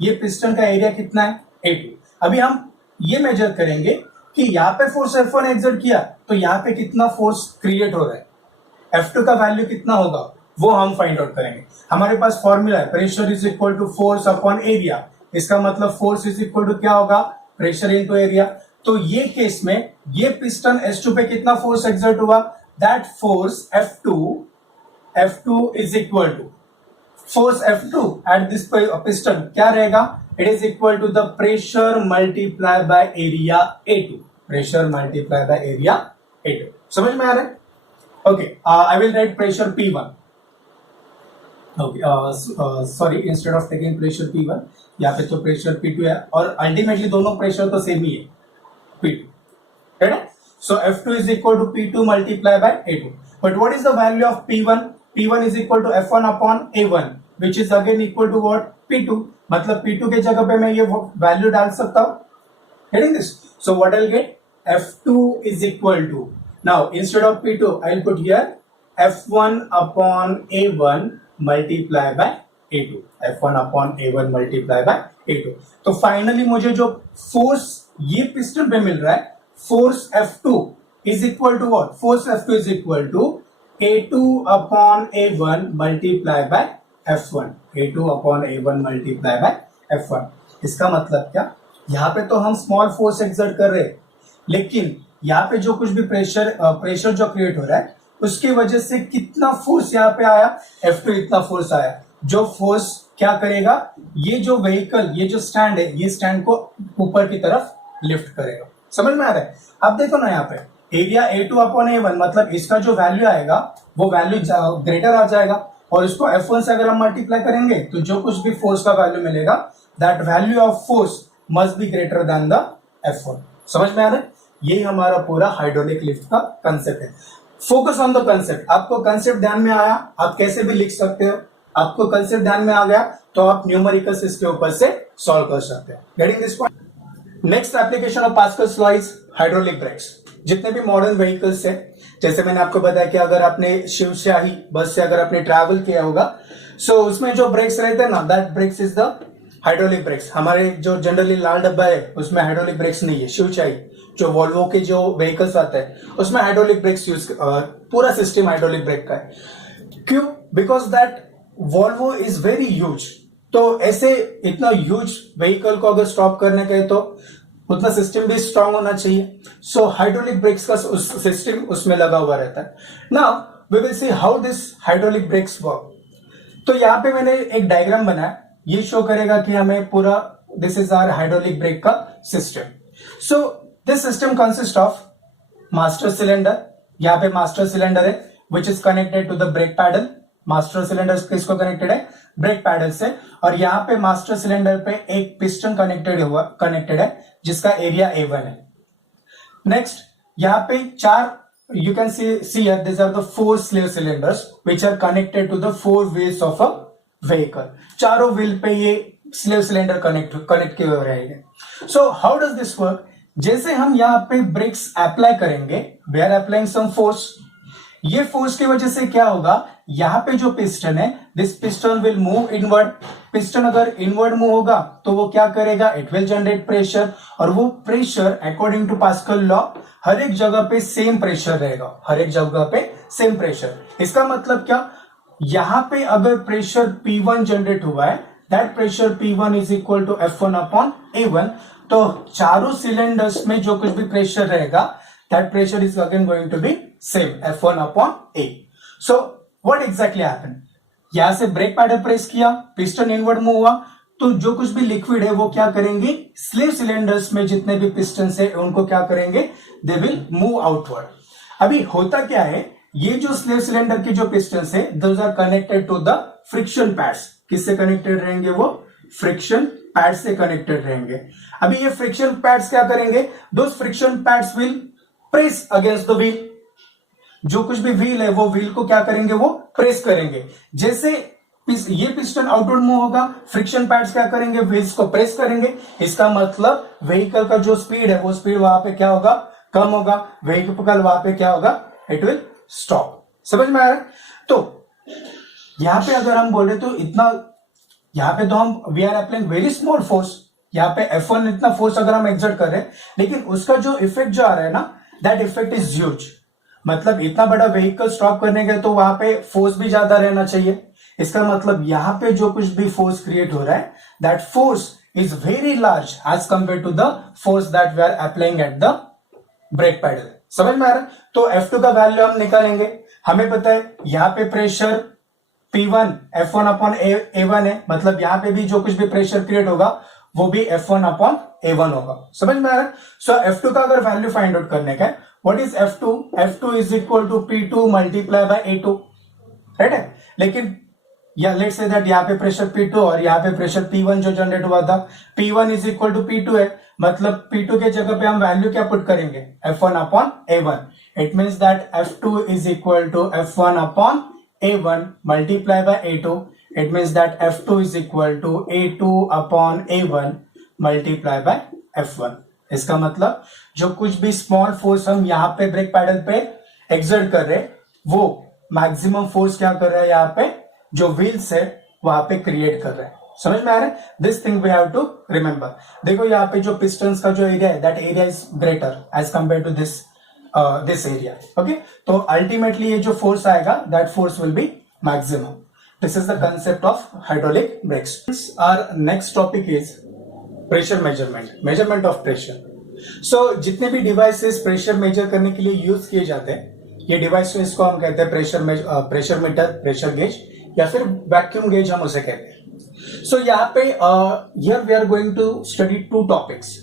ये पिस्टन का एरिया कितना है? A2। अभी हम ये मेजर करेंगे कि यहाँ पे फोर्स F1 एक्सर्ट किया तो यहाँ पे कितना फोर्स क्रिएट हो रहा है, F2 का वैल्यू कितना होगा वो हम फाइंड आउट करेंगे। हमारे पास फॉर्मूला है pressure is equal to force upon area. इसका मतलब फोर्स इज इक्वल टू क्या होगा? Pressure into area. तो ये केस में ये पिस्टन S2 पे कितना फोर्स एक्सर्ट हुआ? That force F2 is equal to force F2 at this piston क्या रहेगा? It is equal to the pressure multiply by area A2। Pressure multiply by area A2। समझ में आ रहा है? Okay, I will write pressure P1। Okay, sorry, instead of taking pressure P1 यहाँ पे तो प्रेशर P2 है और अल्टीमेटली दोनों प्रेशर तो सेम ही है, P2 है ना। So F2 is equal to P2 multiply by A2। But what is the value of P1? P1 is equal to F1 upon A1 which is again equal to what? P2। मतलब P2 के जगह पे मैं ये value डाल सकता हूँ, getting this? So what I'll get? F2 is equal to, now instead of P2 I'll put here F1 upon A1 multiply by A2। F1 upon A1 multiply by A2। तो finally मुझे जो force ये piston पे मिल रहा है, force F2 is equal to what? Force F2 is equal to A2 upon A1 multiply by F1। A2 upon A1 multiply by F1। इसका मतलब क्या? यहाँ पे तो हम स्मॉल फोर्स एक्सर्ट कर रहे हैं, लेकिन यहाँ पे जो कुछ भी प्रेशर जो क्रिएट हो रहा है उसकी वजह से कितना फोर्स यहाँ पे आया? F2 इतना फोर्स आया, जो फोर्स क्या करेगा? ये जो व्हीकल, ये जो स्टैंड है, ये स्टैंड को ऊपर की तरफ लिफ्ट करेगा। समझ में आ रहा है? अब देखो ना, यहाँ पे एरिया A2 अपॉन A1 मतलब इसका जो वैल्यू आएगा वो वैल्यू ग्रेटर आ जाएगा और इसको F1 से अगर हम मल्टीप्लाई करेंगे तो जो कुछ भी फोर्स का वैल्यू मिलेगा that value of force must be greater than the F1। समझ में आ रहा है? यही हमारा पूरा हाइड्रोलिक लिफ्ट का कंसेप्ट है। Focus on the concept. आपको कंसेप्ट ध्यान में आया, आप कैसे भी लिख सकते हो। आपको कंसेप्ट ध्यान में आ गया तो आप न्यूमेरिकल्स इसके ऊपर से सॉल्व कर सकते हैं। Getting this point? Next application of Pascal's law is hydraulic brakes. जितने भी मॉडर्न व्हीकल्स है, जैसे मैंने आपको बताया कि अगर आपने शिवशाही बस से अगर आपने ट्रैवल किया होगा, सो उसमें जो ब्रेक्स रहते हैं ना, that brakes is the hydraulic brakes, हमारे जो जनरली लाल डब्बा है उसमें हाइड्रोलिक ब्रेक्स नहीं है, शिवचाई जो वॉल्वो के जो व्हीकल्स आते हैं उसमें हाइड्रोलिक ब्रेक्स यूज, पूरा सिस्टम हाइड्रोलिक ब्रेक का है। क्यों? Because that Volvo is very huge, तो ऐसे इतना ह्यूज व्हीकल को अगर स्टॉप करने का है तो उतना सिस्टम भी स्ट्रांग होना चाहिए। सो हाइड्रोलिक ब्रेक्स का सिस्टम उसमें लगा हुआ रहता है। Now we will see how this hydraulic brakes work. तो यहाँ पे मैंने एक डायग्राम बनाया, ये शो करेगा कि हमें पूरा this is our hydraulic brake का system. So this system consist of master cylinder, यहाँ पे मास्टर सिलेंडर है which is connected to the brake pedal. Master cylinder किसको कनेक्टेड है? ब्रेक पैडल से। और यहाँ पे मास्टर सिलेंडर पे एक पिस्टन कनेक्टेड है जिसका एरिया A1 है। नेक्स्ट यहाँ पे चार, you can see here these are the 4 slave cylinders which are connected to the 4 wheels of a vehicle. चारों व्हील पे ये स्लेव सिलेंडर कनेक्ट किए हुए रहेंगे। So how does this work? जैसे हम यहाँ पे ब्रेक्स अप्लाई करेंगे, we are applying some force. ये फोर्स की वजह से क्या होगा, यहाँ पे जो पिस्टन है, this piston will move inward. Piston अगर इनवर्ड मूव होगा तो वो क्या करेगा? इट विल जनरेट प्रेशर, और वो pressure according to Pascal law हर एक जगह पे सेम प्रेशर रहेगा, हर एक जगह पे सेम प्रेशर। इसका मतलब क्या? यहां पे अगर प्रेशर P1 जनरेट हुआ है, that pressure P1 is equal to F1 upon A1। तो चारों सिलेंडर्स में जो कुछ भी प्रेशर रहेगा, that pressure is again going to be same F1 upon A। So what exactly happened? यहां से ब्रेक पैडल प्रेस किया, पिस्टन इनवर्ड मूव हुआ, तो जो कुछ भी लिक्विड है वो क्या करेंगे? स्लेव सिलेंडर्स में जितने भी पिस्टन है उनको क्या करेंगे? They will move outward. अभी होता क्या है, ये जो स्लेव सिलेंडर के जो पिस्टन है those are connected to the friction pads. किससे कनेक्टेड रहेंगे? वो फ्रिक्शन पैड से कनेक्टेड रहेंगे। अभी ये फ्रिक्शन पैड्स क्या करेंगे? Those friction pads will press against the wheel. जो कुछ भी व्हील है वो व्हील को क्या करेंगे? वो प्रेस करेंगे। जैसे ये पिस्टन आउटवर्ड मूव होगा, फ्रिक्शन पैड्स क्या करेंगे? व्हील्स को प्रेस करेंगे। इसका मतलब व्हीकल का जो स्पीड है वो स्पीड वहां पे क्या होगा? कम होगा। व्हीकल वहां पे क्या होगा? It will stop. समझ में आ रहा है? तो यहां पे अगर हम बोले तो इतना, यहां पे तो हम we are applying very small force, यहाँ पे F1 इतना फोर्स अगर हम एक्सर्ट कर रहे हैं, लेकिन उसका जो इफेक्ट जो आ रहा है ना, दैट इफेक्ट इज ह्यूज। मतलब इतना बड़ा व्हीकल स्टॉप करने के तो वहां पे फोर्स भी ज्यादा रहना चाहिए। इसका मतलब यहां पे जो कुछ भी फोर्स क्रिएट हो रहा है, that force is very large as compare to the force that we are applying at the brake pedal. समझ में आ रहा है? तो F2 का वैल्यू हम निकालेंगे। हमें पता है यहाँ पे pressure P1 F1 upon A1 है, मतलब यहाँ पे भी जो कुछ भी प्रेशर क्रिएट होगा वो भी F1 अपॉन A1 होगा। समझ में आ रहा है? सो F2 का अगर वैल्यू फाइंड आउट करने का है, what is F2? F2 is equal to P2 multiply by A2, right है? लेकिन या लेट्स से दैट यहाँ पे प्रेशर P2 और यहाँ पे प्रेशर P1 जो जनरेट हुआ था, P1 is equal to P2 है, मतलब P2 के जगह पे हम वैल्यू क्या पुट करेंगे? F1 upon A1। It means that F2 is equal to F1 upon A1 multiply by A2। It means that F2 is equal to A2 upon A1 multiply by F1। इसका मतलब जो कुछ भी small force हम यहाँ पे brake pedal पे exert कर रहे, वो मैक्सिमम फोर्स क्या कर रहा है? यहाँ पे जो व्हील्स है वहां पे क्रिएट कर रहा है। समझ में आ रहा है? This thing we have to remember. देखो यहाँ पे जो पिस्टन्स का जो एरिया है, that area is greater as compare to this area. Okay, तो अल्टीमेटली ये जो फोर्स आएगा, that force will be maximum. This is the concept of hydraulic brakes. Our next topic is pressure measurement of pressure. So जितने भी devices pressure measure करने के लिए use किए जाते हैं, ये डिवाइसेस को हम कहते हैं प्रेशर मीटर, प्रेशर गेज या फिर वैक्यूम गेज हम उसे कहते हैं। सो यहाँ पे here we are going to study 2 topics.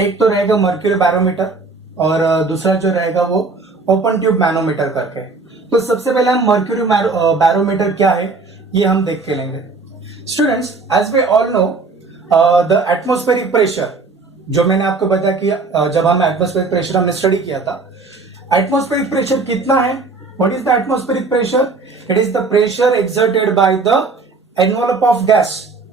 एक तो रहेगा मर्क्यूरी बैरोमीटर और दूसरा जो रहेगा वो ओपन ट्यूब मैनोमीटर करके। तो सबसे पहले हम मर्क्यूरी बैरोमीटर क्या है ये हम देख के लेंगे। Students, as we all know the atmospheric pressure, जो मैंने आपको बताया कि जब हम एटमॉस्फेरिक प्रेशर हमने स्टडी किया था, एटमॉस्फेरिक प्रेशर कितना है? What is the atmospheric pressure? It is the pressure exerted by the envelope of gas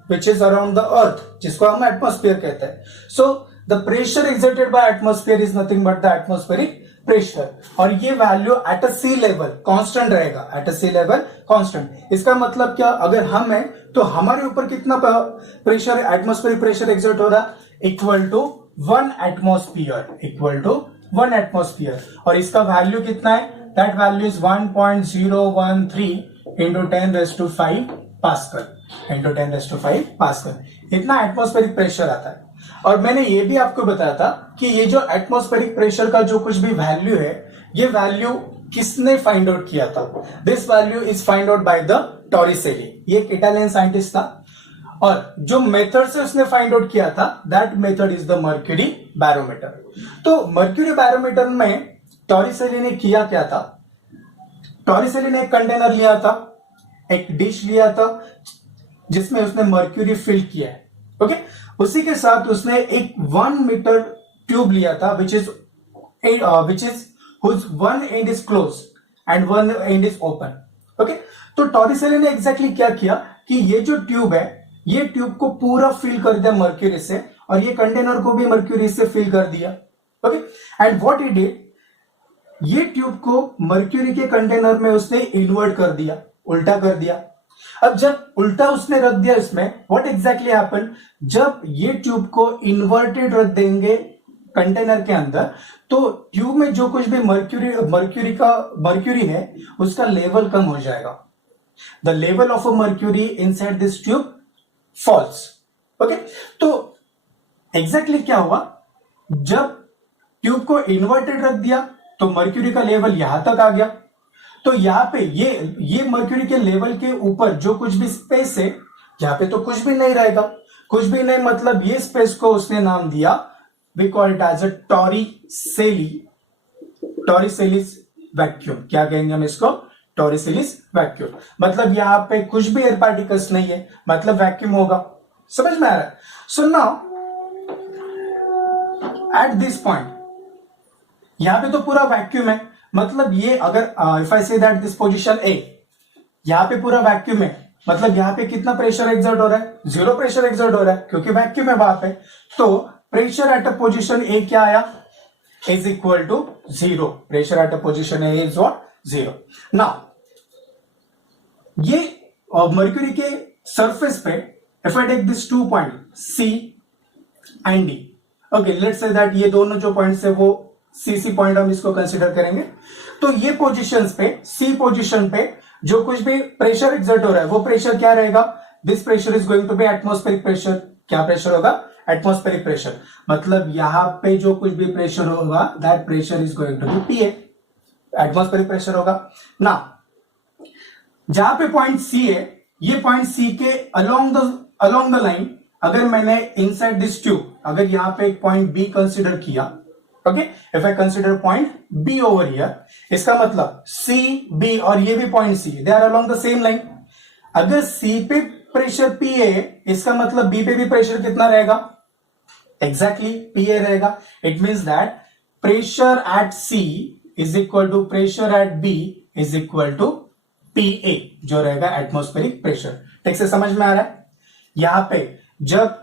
which is around the earth, जिसको हम atmosphere कहते हैं। So the pressure exerted by atmosphere is nothing but the atmospheric pressure, और ये value at a sea level constant रहेगा, at a sea level constant. इसका मतलब क्या, अगर हम है तो हमारे ऊपर कितना प्रेशर, एटमॉस्फेरिक प्रेशर एक्सर्ट हो रहा है, equal to 1 atmosphere, equal to 1 atmosphere, और इसका वैल्यू कितना है, that value is 1.013 into 10⁵ pascal, into 10⁵ pascal, इतना एटमॉस्फेरिक प्रेशर आता है। और मैंने ये भी आपको बताया था कि ये जो एटमॉस्फेरिक प्रेशर का जो कुछ भी वैल्यू है, ये वैल्यू किसने फाइंड आउट किया था, this value is find out by the Torricelli, ये एक इटालियन साइंटिस्ट था, और जो मेथड से उसने फाइंड आउट किया था, that method is the mercury barometer. तो मर्क्यूरी बैरोमीटर में टॉरिसेली ने किया क्या था, टॉरिसेली ने एक कंटेनर लिया था, एक डिश लिया था जिसमें उसने मर्क्यूरी फिल किया है, ओके। उसी के साथ उसने एक 1 मीटर ट्यूब लिया था which is whose one end is closed and one end is open, okay. तो टॉरिसेली ने एग्जैक्टली क्या किया कि ये जो ट्यूब है, ये ट्यूब को पूरा फिल कर दिया मर्क्यूरी से, और ये कंटेनर को भी मर्क्यूरी से फिल कर दिया, okay. And what he did, ये ट्यूब को मर्क्यूरी के कंटेनर में उसने इन्वर्ट कर दिया, उल्टा कर दिया। अब जब उल्टा उसने रख दिया इसमें, व्हाट एग्जैक्टली हैपन, जब ये ट्यूब को इन्वर्टेड रख देंगे कंटेनर के अंदर, तो ट्यूब में जो कुछ भी मर्क्यूरी है उसका लेवल कम हो जाएगा, the level of a mercury inside this tube falls, okay. तो एग्जैक्टली क्या हुआ, जब ट्यूब को इन्वर्टेड रख दिया तो मर्क्यूरी का लेवल यहां तक आ गया, तो यहां पे ये मर्क्यूरी के लेवल के ऊपर जो कुछ भी स्पेस है, यहां पे तो कुछ भी नहीं रहेगा, कुछ भी नहीं, मतलब ये स्पेस को उसने नाम दिया, we call it as a Torricelli's vacuum. क्या कहेंगे हम इसको, टॉरिसेलिस वैक्यूम, मतलब यहां पे कुछ भी एयर पार्टिकल्स नहीं है, मतलब वैक्यूम होगा, समझ में आ रहा है। So now at this point यहां पे तो पूरा वैक्यूम है, मतलब ये अगर इफ आई से दैट दिस पोजीशन ए, यहां पे पूरा वैक्यूम है, मतलब यहां पे कितना प्रेशर एक्सर्ट हो रहा है, 0 प्रेशर एक्सर्ट हो रहा है, क्योंकि वैक्यूम है वहां पे। तो pressure at a position A क्या आया, is equal to 0, pressure at a position A is what, 0। Now ये मर्क्यूरी के सरफेस पे if I take this 2 point C and D, okay, let's say that ये दोनों जो पॉइंट्स है वो सी पॉइंट हम इसको कंसीडर करेंगे। तो ये पोजीशंस पे, सी पोजीशन पे जो कुछ भी प्रेशर एक्सर्ट हो रहा है, वो प्रेशर क्या रहेगा, this pressure is going to be atmospheric pressure. क्या प्रेशर होगा, एटमॉस्फेरिक प्रेशर, मतलब यहां पे जो कुछ भी प्रेशर होगा, that pressure is going to be PA, atmospheric pressure होगा ना। जहां पे पॉइंट सी है, ये पॉइंट सी के अलोंग द लाइन, अगर मैंने इनसाइड दिस ट्यूब, अगर यहां पे एक पॉइंट बी कंसिडर किया, okay, if I consider point B over here, इसका मतलब सी बी और ये भी point C, they are along the same line. अगर सी पे प्रेशर पी है, इसका मतलब बी पे भी प्रेशर कितना रहेगा, एग्जैक्टली पी ए रहेगा। It means that pressure at C is equal to pressure at B is equal to P A, जो रहेगा एटमॉस्फेरिक प्रेशर। ठीक से समझ में आ रहा है। यहां पे जब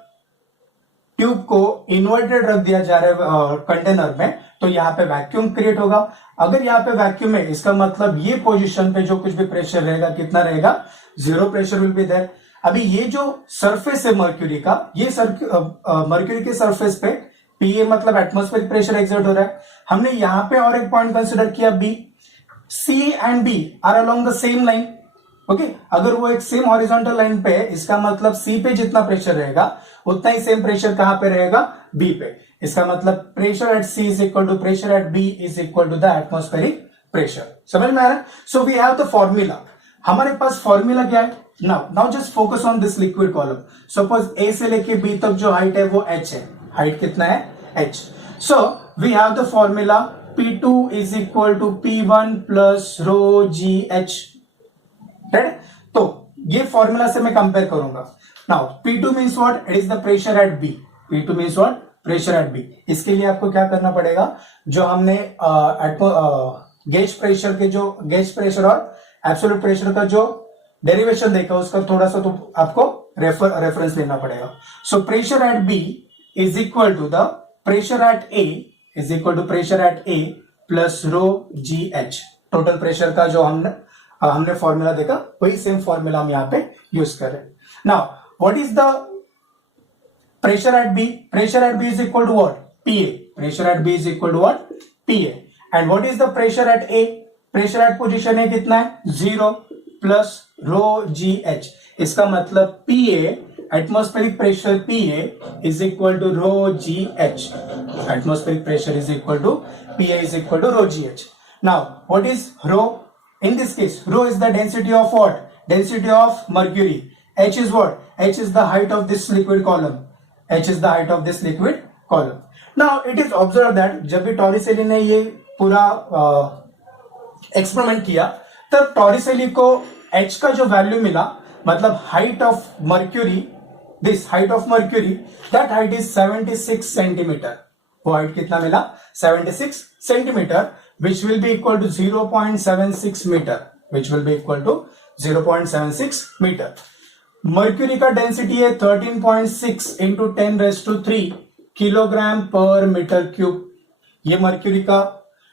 ट्यूब को इन्वर्टेड रख दिया जा रहा है कंटेनर में, तो यहां पे वैक्यूम क्रिएट होगा। अगर यहां पे वैक्यूम है, इसका मतलब ये पोजीशन पे जो कुछ भी प्रेशर रहेगा, कितना रहेगा, 0 प्रेशर विल बी देयर। अभी ये जो सरफेस है मर्क्यूरी का, ये मर्क्यूरी के सरफेस पे पीए मतलब एटमॉस्फेरिक प्रेशर एक्सर्ट हो रहा है। हमने यहां पे और एक पॉइंट कंसिडर किया B, C and B are along the same line, okay. अगर वो एक सेम हॉरिजॉन्टल लाइन पे है, इसका मतलब सी पे जितना प्रेशर रहेगा उतना ही सेम प्रेशर कहां पे रहेगा, बी पे। इसका मतलब pressure at C is equal to pressure at B is equal to the atmospheric pressure. समझ में आ रहा है। So we have the formula, हमारे पास फॉर्मूला क्या है, now just focus on this liquid column. Suppose A से लेके बी तक जो हाइट है वो h है, हाइट कितना है, h। So we have the formula P2 is equal to P1 plus rho g h, right. तो ये फॉर्मूला से मैं कंपेयर करूंगा। Now P2 means what, it is the pressure at B, P2 means what, pressure at B। इसके लिए आपको क्या करना पड़ेगा, जो हमने गेज प्रेशर के जो गेज प्रेशर और एब्सोल्यूट प्रेशर का जो डेरिवेशन देखा, उसका थोड़ा सा तो आपको रेफरेंस लेना पड़ेगा। So pressure at B is equal to the pressure at A is equal to pressure at A plus rho g h, total pressure का जो हमने फॉर्मूला देखा वही सेम फॉर्मूला हम यहाँ पे यूज कर रहे हैं. Now what is the pressure at B? Pressure at B is equal to what? PA. Pressure at B is equal to what? PA. And what is the pressure at A? Pressure at position A कितना है? 0 plus rho GH. इसका मतलब PA, atmospheric pressure PA is equal to rho GH. Atmospheric pressure is equal to PA is equal to rho GH. Now, what is rho? In this case, rho is the density of what? Density of mercury. H is what? H is the height of this liquid column. H is the height of this liquid column. Now it is observed that जब भी टॉरिसेली ने ये पूरा experiment किया तब टॉरिसेली को H का जो वैल्यू मिला, मतलब height of mercury, this height of mercury, that height is 76 centimetre. वो हाइट कितना मिला? 76 centimetre, which will be equal to 0.76 metre, which will be equal to 0.76 metre. Mercury का डेंसिटी है 13.6 इंटू 10⁻³ किलोग्राम पर मीटर क्यूब. ये mercury का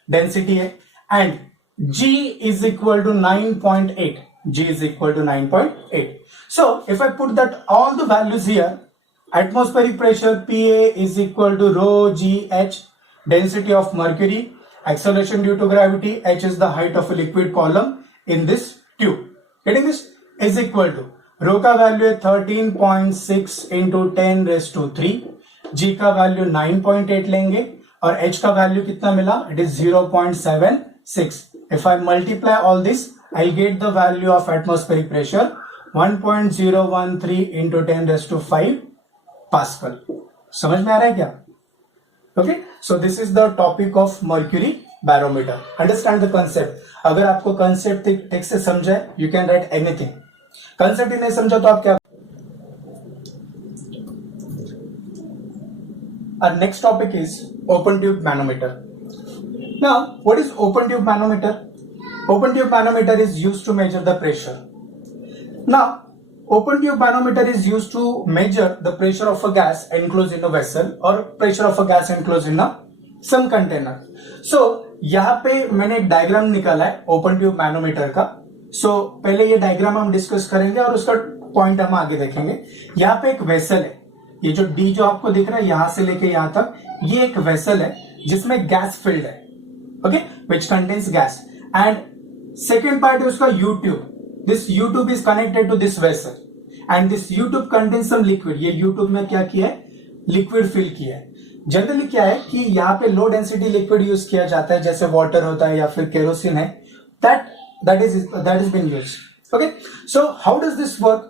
density है. And G is equal to 9.8. G is equal to 9.8. So if I put that all the values here, atmospheric pressure PA is equal to rho GH, density of mercury, acceleration due to gravity, H is the height of a liquid column in this tube. Getting this? Is equal to रो का value है 13.6 इंटू 10⁻³ जी का value 9.8 लेंगे और H का value कितना मिला? It is 0.76. If I multiply all this I get the value of atmospheric pressure 1.013 into 10⁵ pascal. समझ में आ रहा है क्या? Okay, so this is the topic of mercury barometer. Understand the concept. अगर आपको कंसेप्ट टेक्स्ट से समझे you can write anything. Concept ही नहीं समझा तो आप क्या? Our next topic is open tube manometer. Now, what is open tube manometer? Open tube manometer is used to measure the pressure. Now, open tube manometer is used to measure the pressure of a gas enclosed in a vessel or pressure of a gas enclosed in a some container. So, यहाँ पे मैंने एक diagram निकाला है open tube manometer का. पहले ये diagram हम डिस्कस करेंगे और उसका पॉइंट हम आगे देखेंगे. यहाँ पे एक वेसल है, ये जो डी जो आपको दिख रहा है यहां से लेके यहां तक, ये एक वेसल है जिसमें गैस फिल्ड है. Okay, which contains gas. And second part है उसका U tube. This U tube is connected to this vessel and this U tube contains some liquid. ये यू ट्यूब में क्या किया है? लिक्विड फिल किया है. जनरली क्या है कि यहाँ पे लो डेंसिटी लिक्विड यूज किया जाता है, जैसे वाटर होता है या फिर केरोसिन है. that is been used. Okay, so how does this work?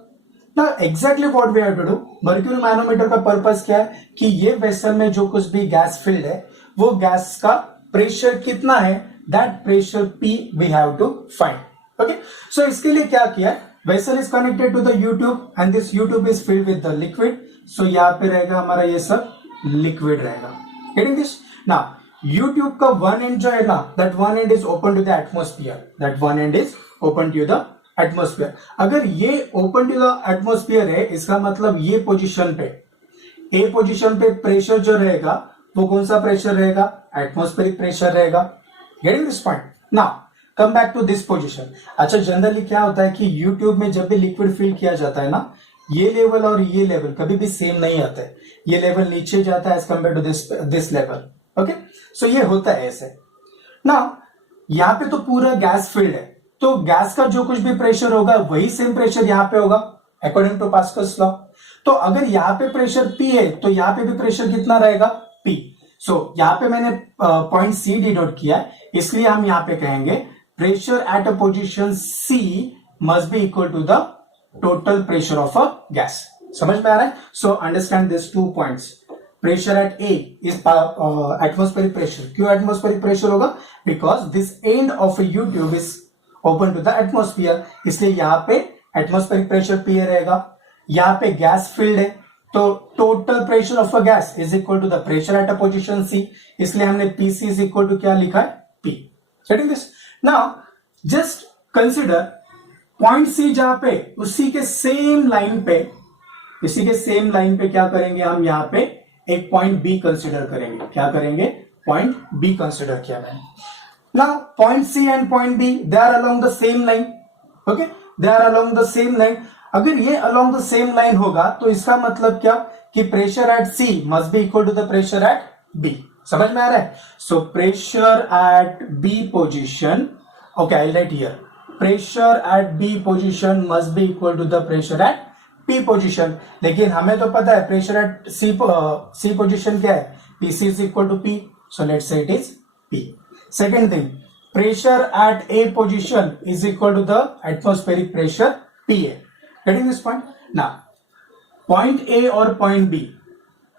Now exactly what we have to do, mercury manometer का पर्पस क्या है कि ये वेसल में जो कुछ भी गैस फिल्ड है वो गैस का प्रेशर कितना है, that pressure P we have to find. Okay, so इसके लिए क्या किया है, vessel is connected to the U tube and this U tube is filled with the liquid. So यहाँ पे रहेगा हमारा ये सब लिक्विड रहेगा. Getting this? नाउ यूट्यूब का वन एंड जो है ना, that one end is open to the atmosphere. That one end is open to the atmosphere. अगर ये ओपन टू द एटमोस्फियर है, इसका मतलब ये पोजीशन पे, ए पोजीशन पे प्रेशर जो रहेगा वो कौन सा प्रेशर रहेगा? एटमोस्फेरिक प्रेशर रहेगा. Getting this point? Now come back to this position. अच्छा, जनरली क्या होता है कि यूट्यूब में जब भी लिक्विड फिल किया जाता है ना, ये लेवल और ये लेवल कभी भी सेम नहीं आता है. ये लेवल नीचे जाता है as compare to this level. Okay, so ये होता है ऐसे. नाउ यहाँ पे तो पूरा गैस फिल्ड है, तो गैस का जो कुछ भी प्रेशर होगा वही सेम प्रेशर यहाँ पे होगा अकॉर्डिंग टू पास्कल्स लॉ. तो अगर यहाँ पे प्रेशर P है तो यहाँ पे भी प्रेशर कितना रहेगा? P. सो यहाँ पे मैंने पॉइंट C डिनोट किया है, इसलिए हम यहाँ पे कहेंगे pressure at a position C must be equal to the total pressure of a gas. समझ में आ रहा है? So understand this 2 points. Pressure at A is atmospheric pressure. क्यों एटमोस्फेरिक प्रेशर होगा? Because this end of U tube is open to the atmosphere, इसलिए यहाँ पे एटमोस्फेरिक प्रेशर P रहेगा. यहाँ पे गैस फिल्ड है, तो total pressure of a gas is equal to the pressure at a position C, इसलिए हमने PC इज इक्वल टू क्या लिखा है? P. Getting this? Now just consider point C जहां पे, उसी के सेम लाइन पे क्या करेंगे हम? यहाँ पे एक पॉइंट B कंसिडर करेंगे. क्या करेंगे? पॉइंट बी कंसिडर किया मैंने. Now point C and point B they are along the same line. Okay, they are along the same line. अगर ये अलोंग द सेम लाइन होगा तो इसका मतलब क्या कि pressure at C must be equal to the pressure at B. समझ में आ रहा है? So pressure at B position, okay I write here, pressure at B position must be equal to the pressure at P position. लेकिन हमें तो पता है प्रेशर एट सी पोजिशन क्या है, PC is equal to P. So let's say it is P. Second thing, pressure at A position is equal to the atmospheric pressure PA. Getting this point? Now, point A और point B,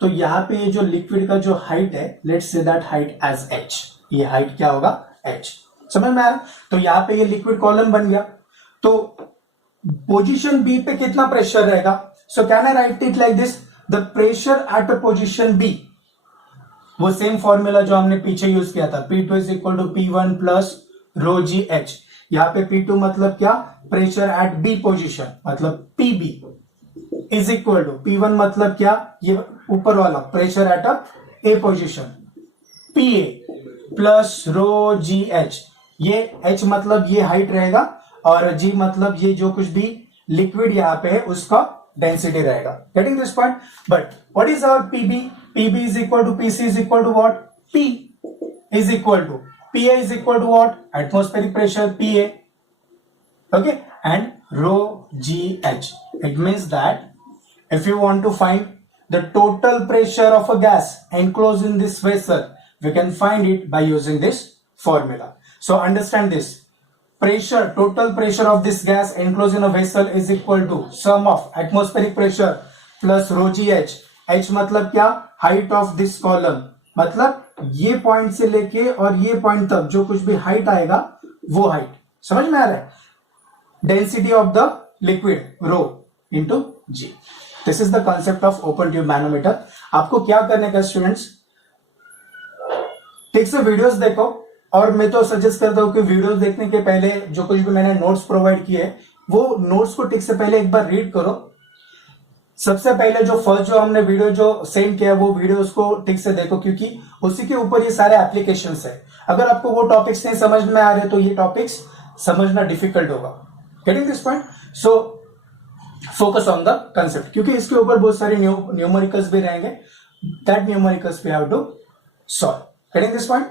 तो यहाँ पे जो liquid का जो height है, let's say that height as h. ये height क्या होगा? h. समझ में आया? तो यहाँ पे ये लिक्विड कॉलम बन गया. तो पोजीशन B पे कितना प्रेशर रहेगा? So can I write it like this, the pressure at a position B, वो सेम फॉर्मूला जो हमने पीछे यूज किया था, P2 is equal to P1 plus rho g h. यहाँ पे P2 मतलब क्या? प्रेशर एट बी पोजिशन, मतलब PB is equal to P1 मतलब क्या? ये ऊपर वाला pressure at a A position, PA plus rho g h. ये H मतलब ये हाइट रहेगा और G मतलब ये जो कुछ भी लिक्विड यहाँ पे है उसका डेंसिटी रहेगा. Getting this point? But what is our PB? PB is equal to PC is equal to what? P is equal to PA is equal to what? Atmospheric pressure PA. Okay, and rho GH. It means that if you want to find the total pressure of a gas enclosed in this vessel, we can find it by using this formula. So understand this. Pressure, total pressure of this gas enclosed in a vessel is equal to sum of atmospheric pressure plus rho GH. H मतलब क्या? Height of this column, मतलब ये point से लेके और ये point तक जो कुछ भी हाइट आएगा वो हाइट. समझ में आ रहा है? Density of the liquid rho into g. This is the concept of open tube manometer. आपको क्या करने का स्टूडेंट्स, ठीक से वीडियोस देखो. और मैं तो सजेस्ट करता हूं कि वीडियोस देखने के पहले जो कुछ भी मैंने नोट्स प्रोवाइड किए वो नोट्स को ठीक से पहले एक बार रीड करो. सबसे पहले जो फर्स्ट जो हमने वीडियो जो सेंड किया वो वीडियो उसको ठीक से देखो, क्योंकि उसी के ऊपर ये सारे एप्लीकेशंस है. अगर आपको वो टॉपिक्स नहीं समझ में आ रहे तो ये टॉपिक्स समझना डिफिकल्ट होगा. Getting this point? So focus on the concept, क्योंकि इसके ऊपर बहुत सारे न्यूमेरिकल्स भी रहेंगे. That numericals we have to solve. Getting this point?